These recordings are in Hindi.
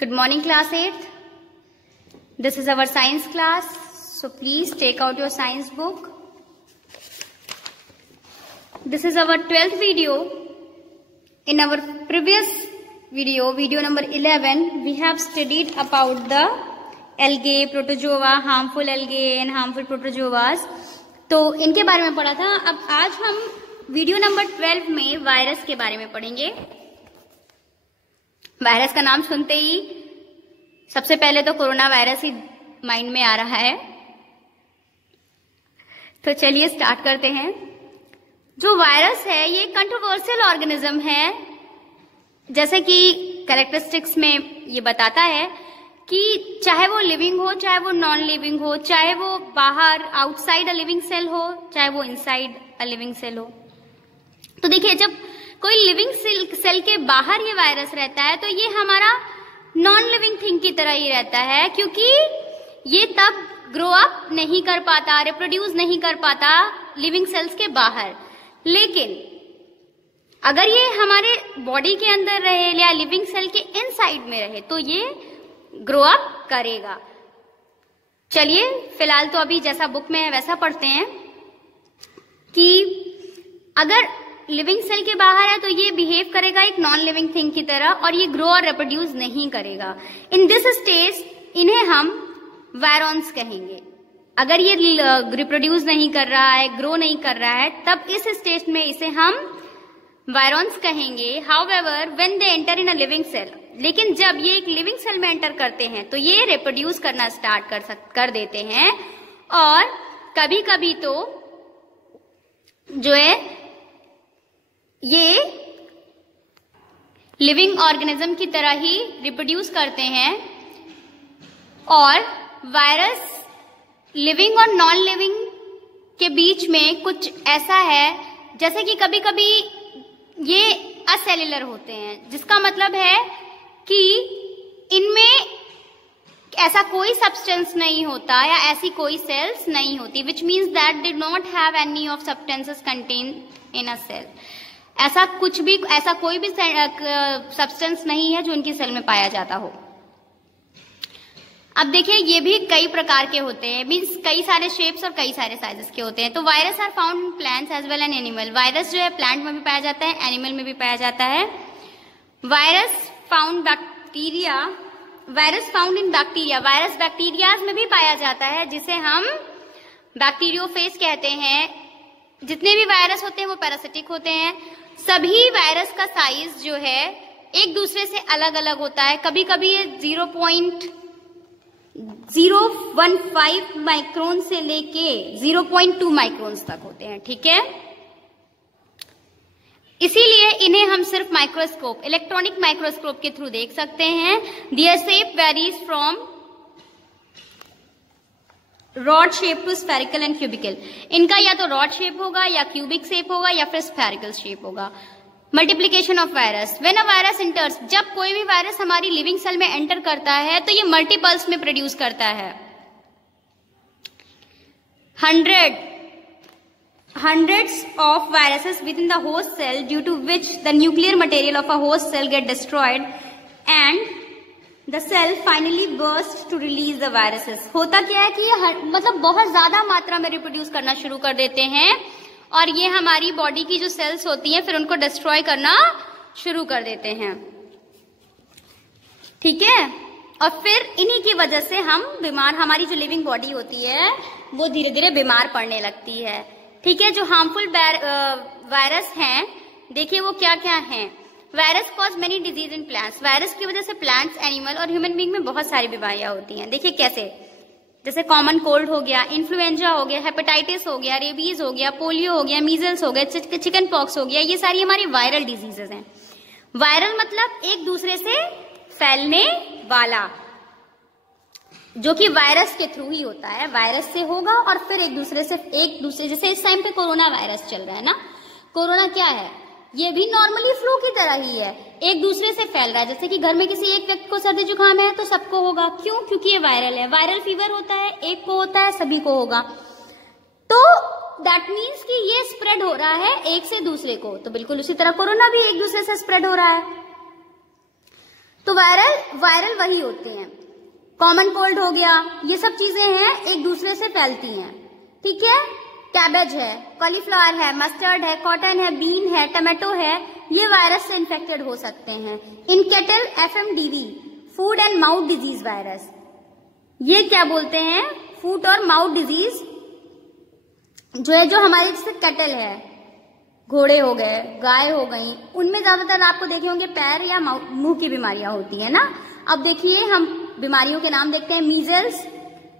Good morning, class 8th. This is our science class. So please take out your science book. This is our 12th video. In our previous video number 11, we have studied about the algae, protozoa, harmful algae and harmful protozoas. तो इनके बारे में पढ़ा था. अब आज हम वीडियो नंबर 12 में वायरस के बारे में पढ़ेंगे. वायरस का नाम सुनते ही सबसे पहले तो कोरोना वायरस ही माइंड में आ रहा है. तो चलिए स्टार्ट करते हैं. जो वायरस है ये कंट्रोवर्शियल ऑर्गेनिज्म है. जैसे कि कैरेक्टरिस्टिक्स में ये बताता है कि चाहे वो लिविंग हो, चाहे वो नॉन लिविंग हो, चाहे वो बाहर आउटसाइड अ लिविंग सेल हो, चाहे वो इनसाइड अ लिविंग सेल हो. तो देखिए, जब कोई लिविंग सेल के बाहर ये वायरस रहता है तो ये हमारा नॉन लिविंग थिंग की तरह ही रहता है, क्योंकि ये तब ग्रो अप नहीं कर पाता, रिप्रोड्यूस नहीं कर पाता लिविंग सेल्स के बाहर. लेकिन अगर ये हमारे बॉडी के अंदर रहे या लिविंग सेल के इनसाइड में रहे तो ये ग्रो अप करेगा. चलिए फिलहाल तो अभी जैसा बुक में है वैसा पढ़ते हैं कि अगर लिविंग सेल के बाहर है तो ये बिहेव करेगा एक नॉन लिविंग थिंग की तरह और ये ग्रो और रिप्रोड्यूस नहीं करेगा. इन दिस स्टेज इन्हें हम वायरॉन्स कहेंगे. अगर ये रिप्रोड्यूस नहीं कर रहा है, ग्रो नहीं कर रहा है, तब इस स्टेज में इसे हम वायरॉन्स कहेंगे. However when they enter in a living cell, लेकिन जब ये एक लिविंग सेल में एंटर करते हैं तो ये रिप्रोड्यूस करना स्टार्ट कर देते हैं. और कभी कभी तो जो है ये लिविंग ऑर्गेनिज्म की तरह ही रिप्रोड्यूस करते हैं. और वायरस लिविंग और नॉन लिविंग के बीच में कुछ ऐसा है जैसे कि कभी कभी ये असेल्युलर होते हैं, जिसका मतलब है कि इनमें ऐसा कोई सब्सटेंस नहीं होता या ऐसी कोई सेल्स नहीं होती, which means that they not have any of substances contain in a cell. ऐसा कोई भी सब्सटेंस नहीं है जो उनकी सेल में पाया जाता हो. अब देखिए, ये भी कई प्रकार के होते हैं, मीन्स कई सारे शेप्स और कई सारे साइजेस के होते हैं. तो virus are found in plants as well and animal. Virus जो है प्लांट में भी पाया जाता है, एनिमल में भी पाया जाता है. Virus found in bacteria. Virus bacterias में भी पाया जाता है, जिसे हम बैक्टीरियोफेज कहते हैं. जितने भी वायरस होते हैं वो पैरासिटिक होते हैं. सभी वायरस का साइज जो है एक दूसरे से अलग अलग होता है. कभी कभी ये 0.015 माइक्रोन से लेके 0.2 माइक्रोन तक होते हैं. ठीक है, इसीलिए इन्हें हम सिर्फ माइक्रोस्कोप, इलेक्ट्रॉनिक माइक्रोस्कोप के थ्रू देख सकते हैं. Their shape varies from rod shape to spherical and cubical. इनका या तो रॉड शेप होगा या क्यूबिक शेप होगा या फिर स्फेरिकल शेप होगा. Multiplication of virus. When a virus enters, जब कोई भी वायरस हमारी लिविंग सेल में एंटर करता है तो ये मल्टीपल्स में प्रोड्यूस करता है. hundreds of viruses within the host cell, due to which the nuclear material of a host cell get destroyed and the cell finally bursts to release the viruses. होता क्या है कि ये मतलब बहुत ज्यादा मात्रा में रिप्रोड्यूस करना शुरू कर देते हैं और ये हमारी बॉडी की जो सेल्स होती हैं फिर उनको डिस्ट्रॉय करना शुरू कर देते हैं. ठीक है, और फिर इन्हीं की वजह से हम बीमार, हमारी जो लिविंग बॉडी होती है वो धीरे धीरे बीमार पड़ने लगती है. ठीक है, जो हार्मफुल वायरस हैं, देखिए वो क्या क्या हैं. Virus cause many disease in plants. Virus की वजह से प्लांट्स, एनिमल और ह्यूमन बीइंग में बहुत सारी बीमारियां होती हैं. देखिए कैसे, जैसे कॉमन कोल्ड हो गया, इन्फ्लुएंजा हो गया, हेपेटाइटिस हो गया, रेबीज हो गया, पोलियो हो गया, मीजल्स हो गया, चिकन पॉक्स हो गया. ये सारी हमारी वायरल डिजीजेस हैं. वायरल मतलब एक दूसरे से फैलने वाला, जो कि वायरस के थ्रू ही होता है. वायरस से होगा और फिर एक दूसरे जैसे इस टाइम पे कोरोना वायरस चल रहा है ना. कोरोना क्या है, ये भी नॉर्मली फ्लू की तरह ही है, एक दूसरे से फैल रहा है. जैसे कि घर में किसी एक व्यक्ति को सर्दी जुकाम है तो सबको होगा. क्यों? क्योंकि ये वायरल है. वायरल फीवर होता है, एक को होता है, सभी को होगा. तो दैट मीन्स कि ये स्प्रेड हो रहा है एक से दूसरे को. तो बिल्कुल उसी तरह कोरोना भी एक दूसरे से स्प्रेड हो रहा है. तो वायरल वही होते हैं। कॉमन कोल्ड हो गया, ये सब चीजें हैं एक दूसरे से फैलती हैं, ठीक है। कैबेज है, कॉलीफ्लावर है, मस्टर्ड है, कॉटन है, बीन है, टमाटो है, ये वायरस से इन्फेक्टेड हो सकते हैं। In cattle FMDV, food and mouth disease virus, ये क्या बोलते हैं, फूड और माउथ डिजीज जो है, जो हमारे जैसे कैटल है, घोड़े हो गए, गाय हो गई, उनमें ज्यादातर आपको देखे होंगे पैर या मुंह की बीमारियां होती है ना। अब देखिए हम बीमारियों के नाम देखते हैं। मीजल्स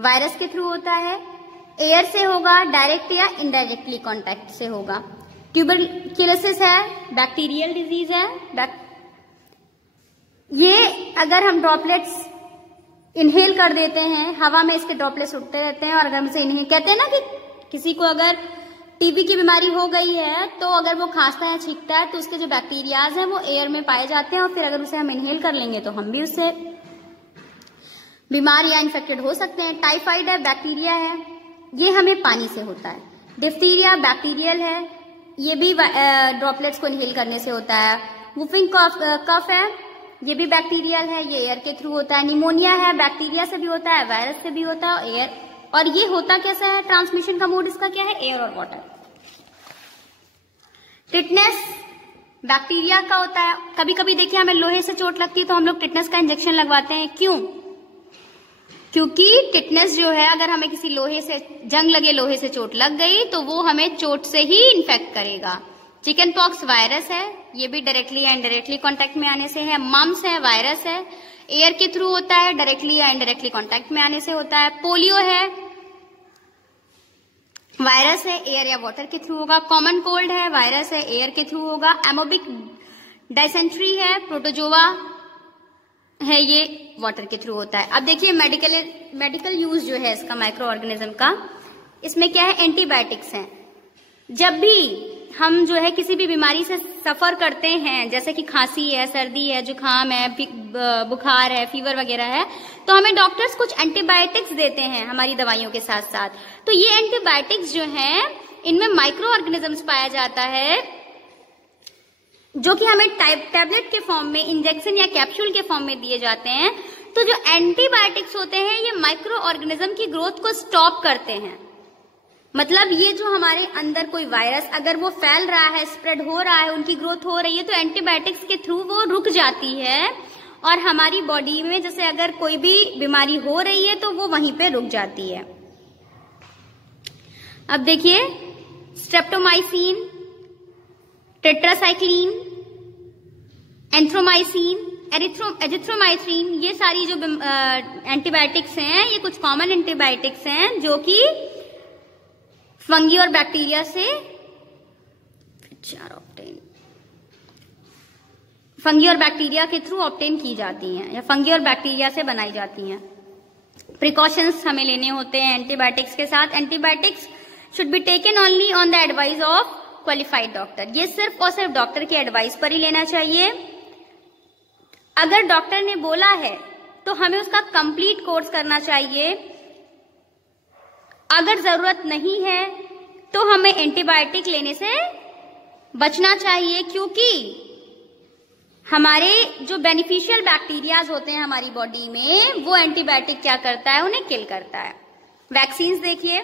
वायरस के थ्रू होता है, एयर से होगा, डायरेक्ट या इनडायरेक्टली कांटेक्ट से होगा। ट्यूबरक्लोसिस है, बैक्टीरियल डिजीज है। ये अगर हम ड्रॉपलेट्स इनहेल कर देते हैं, हवा में इसके ड्रॉपलेट्स उड़ते रहते हैं, और अगर हम इसे इनहेल, कहते हैं ना कि किसी को अगर टीबी की बीमारी हो गई है तो अगर वो खांसता है, छींकता है, तो उसके जो बैक्टीरियाज हैं वो एयर में पाए जाते हैं, और फिर अगर उसे हम इनहेल कर लेंगे तो हम भी उससे बीमार या इन्फेक्टेड हो सकते हैं। टाइफाइड है, बैक्टीरिया है, ये हमें पानी से होता है। डिफ्थीरिया बैक्टीरियल है, ये भी ड्रॉपलेट्स को इनहेल करने से होता है। वुफिंग कफ है, ये भी बैक्टीरियल है, ये एयर के थ्रू होता है। निमोनिया है, बैक्टीरिया से भी होता है, वायरस से भी होता है, एयर, और ये होता कैसा है, ट्रांसमिशन का मोड इसका क्या है, एयर और वाटर। टिटनेस बैक्टीरिया का होता है। कभी कभी देखिए हमें लोहे से चोट लगती है तो हम लोग टिटनेस का इंजेक्शन लगवाते हैं, क्यों? क्योंकि टिटनेस जो है, अगर हमें किसी लोहे से जंग लगे, लोहे से चोट लग गई तो वो हमें चोट से ही इन्फेक्ट करेगा। चिकन पॉक्स वायरस है, ये भी डायरेक्टली या इनडायरेक्टली कांटेक्ट में आने से है। मम्स है, वायरस है, एयर के थ्रू होता है, डायरेक्टली या इनडायरेक्टली कांटेक्ट में आने से होता है। पोलियो है, वायरस है, एयर या वाटर के थ्रू होगा। कॉमन कोल्ड है, वायरस है, एयर के थ्रू होगा। एमोबिक डायसेंट्री है, प्रोटोजोआ है, ये वाटर के थ्रू होता है। अब देखिए मेडिकल यूज जो है इसका, माइक्रो ऑर्गेनिज्म का, इसमें क्या है, एंटीबायोटिक्स हैं। जब भी हम जो है किसी भी बीमारी से सफर करते हैं, जैसे कि खांसी है, सर्दी है, जुकाम है, बुखार है, फीवर वगैरह है, तो हमें डॉक्टर्स कुछ एंटीबायोटिक्स देते हैं हमारी दवाइयों के साथ साथ। तो ये एंटीबायोटिक्स जो हैं, इनमें माइक्रो ऑर्गेनिजम्स पाया जाता है, जो कि हमें टैबलेट के फॉर्म में, इंजेक्शन या कैप्सूल के फॉर्म में दिए जाते हैं। तो जो एंटीबायोटिक्स होते हैं, ये माइक्रो ऑर्गेनिज्म की ग्रोथ को स्टॉप करते हैं। मतलब ये जो हमारे अंदर कोई वायरस अगर वो फैल रहा है, स्प्रेड हो रहा है, उनकी ग्रोथ हो रही है, तो एंटीबायोटिक्स के थ्रू वो रुक जाती है, और हमारी बॉडी में जैसे अगर कोई भी बीमारी हो रही है तो वो वहीं पे रुक जाती है। अब देखिए स्ट्रेप्टोमाइसिन, टेट्रासाइक्लिन, एंथ्रोमाइसिन, एजिथ्रोमाइसिन, ये सारी जो एंटीबायोटिक्स हैं, ये कुछ कॉमन एंटीबायोटिक्स हैं जो कि फंगी और बैक्टीरिया से फंगी और बैक्टीरिया के थ्रू ऑब्टेन की जाती हैं, या फंगी और बैक्टीरिया से बनाई जाती हैं। प्रिकॉशंस हमें लेने होते हैं एंटीबायोटिक्स के साथ। Antibiotics should be taken only on the advice of qualified doctor, ये सिर्फ और सिर्फ डॉक्टर की एडवाइस पर ही लेना चाहिए। अगर डॉक्टर ने बोला है तो हमें उसका कंप्लीट कोर्स करना चाहिए। अगर जरूरत नहीं है तो हमें एंटीबायोटिक लेने से बचना चाहिए, क्योंकि हमारे जो बेनिफिशियल बैक्टीरियाज होते हैं हमारी बॉडी में, वो एंटीबायोटिक क्या करता है, उन्हें किल करता है। वैक्सीन्स देखिए,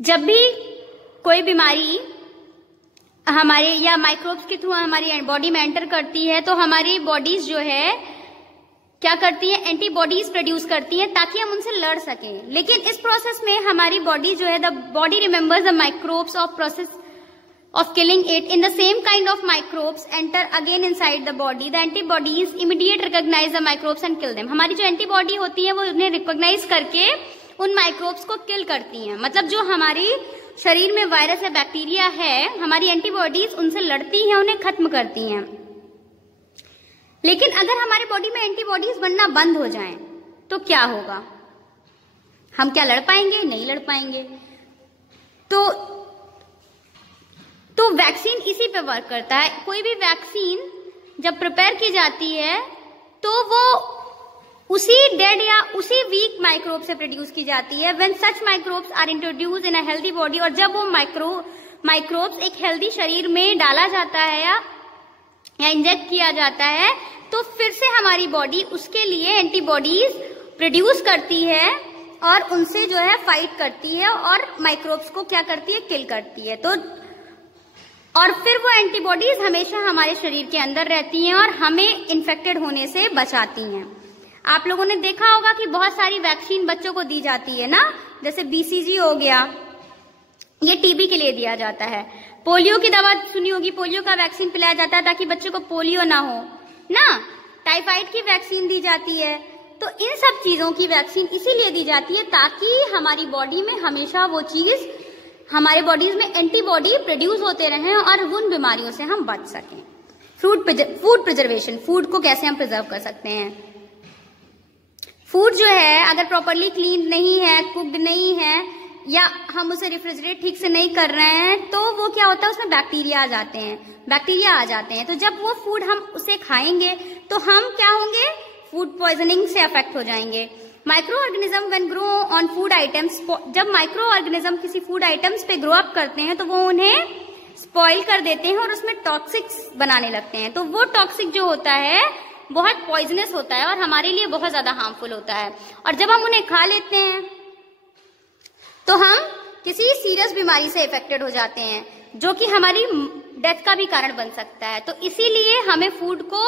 जब भी कोई बीमारी हमारे या माइक्रोब्स के थ्रू हमारी बॉडी में एंटर करती है, तो हमारी बॉडीज जो है क्या करती है, एंटीबॉडीज प्रोड्यूस करती हैं ताकि हम उनसे लड़ सकें। लेकिन इस प्रोसेस में हमारी बॉडी जो है, the body remembers the microbes of process of killing it. In the same kind of microbes enter again inside the body. The antibodies immediate recognize the microbes and kill them. हमारी जो एंटीबॉडी होती है वो उन्हें रिकॉग्नाइज करके उन माइक्रोब्स को किल करती हैं। मतलब जो हमारी शरीर में वायरस या बैक्टीरिया है, हमारी एंटीबॉडीज उनसे लड़ती हैं, उन्हें खत्म करती हैं। लेकिन अगर हमारी बॉडी में एंटीबॉडीज बनना बंद हो जाएं, तो क्या होगा? हम क्या लड़ पाएंगे? नहीं लड़ पाएंगे। तो वैक्सीन इसी पे वर्क करता है। कोई भी वैक्सीन जब प्रिपेयर की जाती है तो वो उसी डेड या उसी वीक माइक्रोब से प्रोड्यूस की जाती है। When such microbes are introduce in a healthy body, और जब वो माइक्रोब्स एक हेल्दी शरीर में डाला जाता है या या इंजेक्ट किया जाता है तो फिर से हमारी बॉडी उसके लिए एंटीबॉडीज प्रोड्यूस करती है और उनसे जो है फाइट करती है और माइक्रोब्स को क्या करती है, किल करती है। तो और फिर वो एंटीबॉडीज हमेशा हमारे शरीर के अंदर रहती हैं और हमें इन्फेक्टेड होने से बचाती हैं। आप लोगों ने देखा होगा कि बहुत सारी वैक्सीन बच्चों को दी जाती है ना, जैसे BCG हो गया, ये टीबी के लिए दिया जाता है। पोलियो की दवा सुनी होगी, पोलियो का वैक्सीन पिलाया जाता है ताकि बच्चे को पोलियो ना हो ना। टाइफाइड की वैक्सीन दी जाती है। तो इन सब चीजों की वैक्सीन इसीलिए दी जाती है ताकि हमारी बॉडी में हमेशा वो चीज, हमारे बॉडीज में एंटीबॉडी प्रोड्यूस होते रहें और उन बीमारियों से हम बच सकें। फूड प्रिजर्वेशन, फूड को कैसे हम प्रिजर्व कर सकते हैं। फूड जो है अगर प्रॉपरली क्लीन नहीं है, कुक्ड नहीं है, या हम उसे रेफ्रिजरेट ठीक से नहीं कर रहे हैं, तो वो क्या होता है, उसमें बैक्टीरिया आ जाते हैं। तो जब वो फूड हम उसे खाएंगे तो हम क्या होंगे, फूड पॉइजनिंग से अफेक्ट हो जाएंगे। Micro organism when grow on food items, जब माइक्रो ऑर्गेनिज्म किसी फूड आइटम्स पे ग्रो अप करते हैं तो वो उन्हें स्पॉइल कर देते हैं और उसमें टॉक्सिक्स बनाने लगते हैं। तो वो टॉक्सिक जो होता है बहुत पॉइजनस होता है और हमारे लिए बहुत ज्यादा हार्मफुल होता है। और जब हम उन्हें खा लेते हैं तो हम किसी सीरियस बीमारी से इफेक्टेड हो जाते हैं जो कि हमारी डेथ का भी कारण बन सकता है। तो इसीलिए हमें फूड को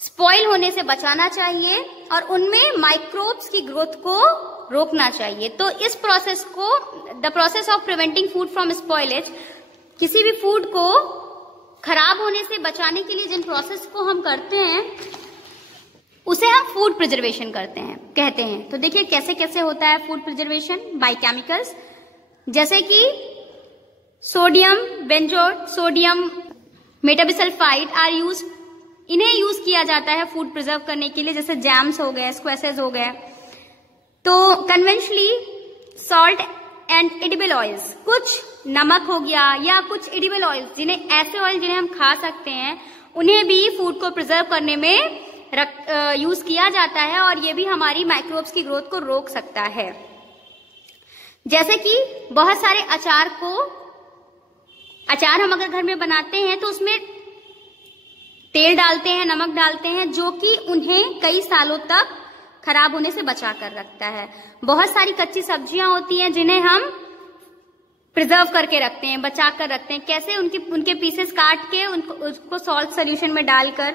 स्पॉइल होने से बचाना चाहिए और उनमें माइक्रोब्स की ग्रोथ को रोकना चाहिए। तो इस प्रोसेस को, the process of preventing food from spoilage, किसी भी फूड को खराब होने से बचाने के लिए जिन प्रोसेस को हम करते हैं उसे हम फूड प्रिजर्वेशन कहते हैं। तो देखिए कैसे कैसे होता है फूड प्रिजर्वेशन बाय केमिकल्स, जैसे कि sodium benzoate, sodium metabisulphite are use, इन्हें यूज किया जाता है फूड प्रिजर्व करने के लिए, जैसे जैम्स हो गए, स्क्वैसेस हो गए। तो conventionally salt and edible oils, कुछ नमक हो गया या कुछ एडिबल ऑयल्स, जिन्हें ऐसे ऑयल जिन्हें हम खा सकते हैं, उन्हें भी फूड को प्रिजर्व करने में यूज किया जाता है और ये भी हमारी माइक्रोब्स की ग्रोथ को रोक सकता है। जैसे कि बहुत सारे अचार हम अगर घर में बनाते हैं तो उसमें तेल डालते हैं, नमक डालते हैं, जो कि उन्हें कई सालों तक खराब होने से बचा कर रखता है। बहुत सारी कच्ची सब्जियां होती हैं जिन्हें हम प्रिजर्व करके रखते हैं, बचा कर रखते हैं। कैसे, उनके पीसेस काट के उसको सॉल्ट सोल्यूशन में डालकर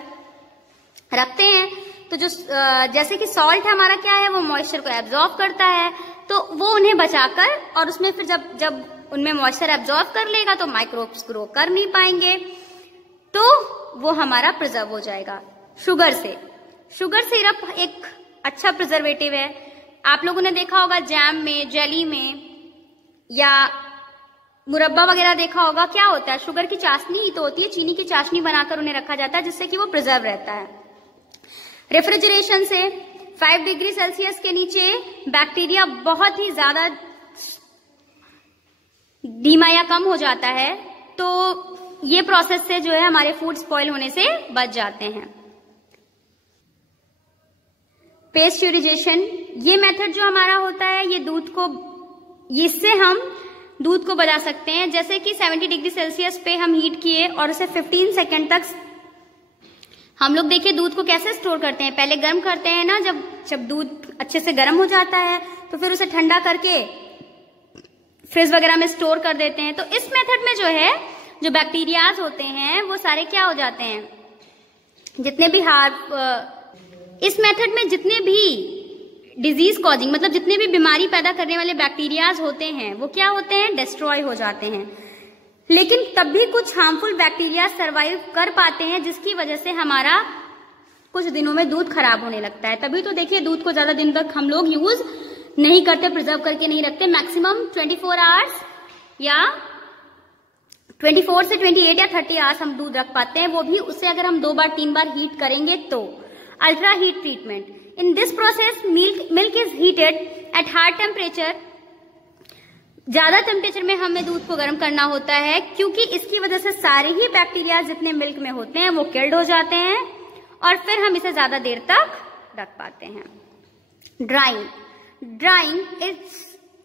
रखते हैं। तो जो जैसे कि सॉल्ट हमारा क्या है, वो मॉइस्चर को एब्जॉर्ब करता है, तो वो उन्हें बचाकर, और उसमें फिर जब उनमें मॉइस्चर एब्जॉर्ब कर लेगा तो माइक्रोब्स ग्रो कर नहीं पाएंगे, तो वो हमारा प्रिजर्व हो जाएगा। शुगर सिरप एक अच्छा प्रिजर्वेटिव है। आप लोगों ने देखा होगा जैम में, जेली में या मुरब्बा वगैरह देखा होगा, क्या होता है, शुगर की चाशनी ही तो होती है, चीनी की चाशनी बनाकर उन्हें रखा जाता है जिससे कि वो प्रिजर्व रहता है। रेफ्रिजरेशन से 5 डिग्री सेल्सियस के नीचे बैक्टीरिया बहुत ही ज्यादा धीमा या कम हो जाता है, तो ये प्रोसेस से जो है हमारे फूड स्पॉइल होने से बच जाते हैं। पेस्चुराइजेशन, ये मेथड जो हमारा होता है, इससे हम दूध को बचा सकते हैं। जैसे कि 70 डिग्री सेल्सियस पे हम हीट किए और उसे 15 सेकेंड तक, हम लोग देखिए दूध को कैसे स्टोर करते हैं, पहले गर्म करते हैं ना, जब दूध अच्छे से गर्म हो जाता है तो फिर उसे ठंडा करके फ्रिज वगैरह में स्टोर कर देते हैं। तो इस मेथड में जो है, जो बैक्टीरियाज होते हैं वो सारे क्या हो जाते हैं, इस मेथड में जितने भी डिजीज कॉजिंग, मतलब जितने भी बीमारी पैदा करने वाले बैक्टीरियाज होते हैं वो क्या होते हैं, डिस्ट्रॉय हो जाते हैं। लेकिन तब भी कुछ हार्मफुल बैक्टीरिया सरवाइव कर पाते हैं, जिसकी वजह से हमारा कुछ दिनों में दूध खराब होने लगता है। तभी तो देखिए दूध को ज्यादा दिन तक हम लोग यूज नहीं करते, प्रिजर्व करके नहीं रखते। मैक्सिमम 24 आवर्स या 24 से 28 या 30 आवर्स हम दूध रख पाते हैं, वो भी उससे अगर हम 2 बार 3 बार हीट करेंगे तो। Ultra heat treatment, in this process milk is heated at high temperature. ज्यादा टेम्परेचर में हमें दूध को गर्म करना होता है, क्योंकि इसकी वजह से सारे ही बैक्टीरिया जितने मिल्क में होते हैं वो किल्ड हो जाते हैं और फिर हम इसे ज्यादा देर तक रख पाते हैं। Drying is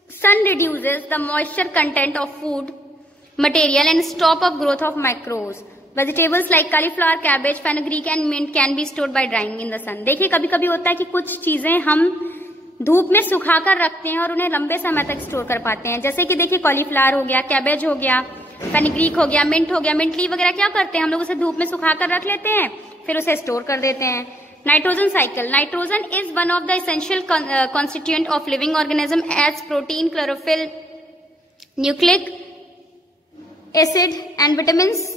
sun reduces the moisture content of food material and stop of growth of microbes. Vegetables like cauliflower, cabbage, fenugreek and mint can be stored by drying in the sun. देखिए कभी कभी होता है कि कुछ चीजें हम धूप में सुखाकर रखते हैं और उन्हें लंबे समय तक स्टोर कर पाते हैं, जैसे कि देखिए कॉलीफ्लावर हो गया, कैबेज हो गया, फेनिग्रीक हो गया, मिंट हो गया। मिंट लीफ वगैरह क्या करते हैं, हम लोग उसे धूप में सुखाकर रख लेते हैं, फिर उसे स्टोर कर देते हैं। Nitrogen cycle, nitrogen is one of the essential constituent of living organism as protein, chlorophyll, nucleic acid and vitamins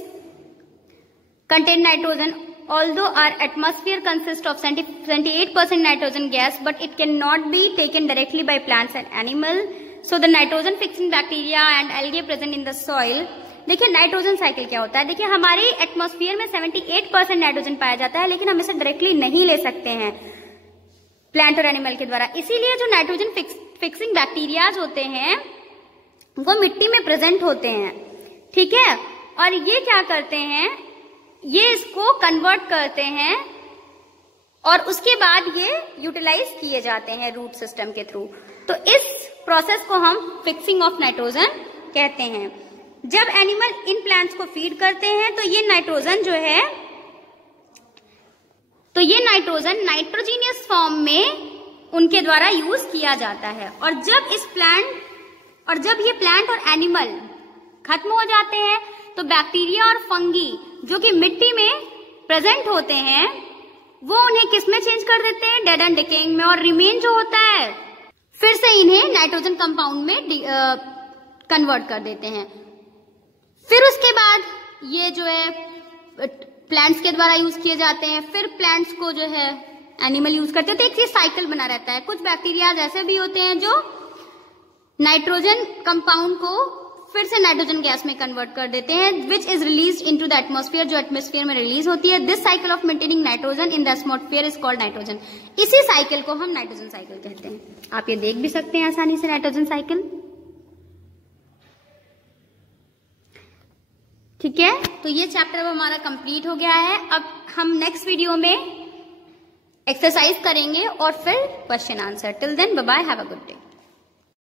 contain nitrogen. Although our atmosphere consists of 78% nitrogen gas, but it cannot be taken directly by plants and animals. So the nitrogen fixing bacteria and algae present in the soil. देखिए नाइट्रोजन साइकिल क्या होता है। देखिए हमारे एटमॉस्फेयर में 78% नाइट्रोजन पाया जाता है, लेकिन हम इसे डायरेक्टली नहीं ले सकते हैं प्लांट और एनिमल के द्वारा। इसीलिए जो नाइट्रोजन फिक्सिंग बैक्टीरियाज होते हैं वो मिट्टी में प्रेजेंट होते हैं, ठीक है। और ये क्या करते हैं, ये इसको कन्वर्ट करते हैं और उसके बाद ये यूटिलाइज किए जाते हैं रूट सिस्टम के थ्रू। तो इस प्रोसेस को हम फिक्सिंग ऑफ नाइट्रोजन कहते हैं। जब एनिमल इन प्लांट्स को फीड करते हैं तो ये नाइट्रोजन जो है, तो ये नाइट्रोजन नाइट्रोजीनियस फॉर्म में उनके द्वारा यूज किया जाता है। और जब ये प्लांट और एनिमल खत्म हो जाते हैं तो बैक्टीरिया और फंगी जो कि मिट्टी में प्रेजेंट होते हैं वो उन्हें किस में चेंज कर देते हैं, डेड एंड डिकेइंग में। और रिमेन जो होता है फिर से इन्हें नाइट्रोजन कंपाउंड में कन्वर्ट कर देते हैं। फिर उसके बाद ये जो है प्लांट्स के द्वारा यूज किए जाते हैं, फिर प्लांट्स को जो है एनिमल यूज करते हैं। तो एक ये साइकिल बना रहता है। कुछ बैक्टीरिया ऐसे भी होते हैं जो नाइट्रोजन कंपाउंड को फिर से नाइट्रोजन गैस में कन्वर्ट कर देते हैं, which is release into the atmosphere, जो एटमॉस्फेयर में रिलीज होती है। This cycle of maintaining nitrogen in the atmosphere is called nitrogen. इसी साइकिल को हम नाइट्रोजन साइकिल कहते हैं। आप ये देख भी सकते हैं आसानी से नाइट्रोजन साइकिल, ठीक है। तो ये चैप्टर अब हमारा कंप्लीट हो गया है। अब हम नेक्स्ट वीडियो में एक्सरसाइज करेंगे और फिर question answer. Till then bye bye, have a good day.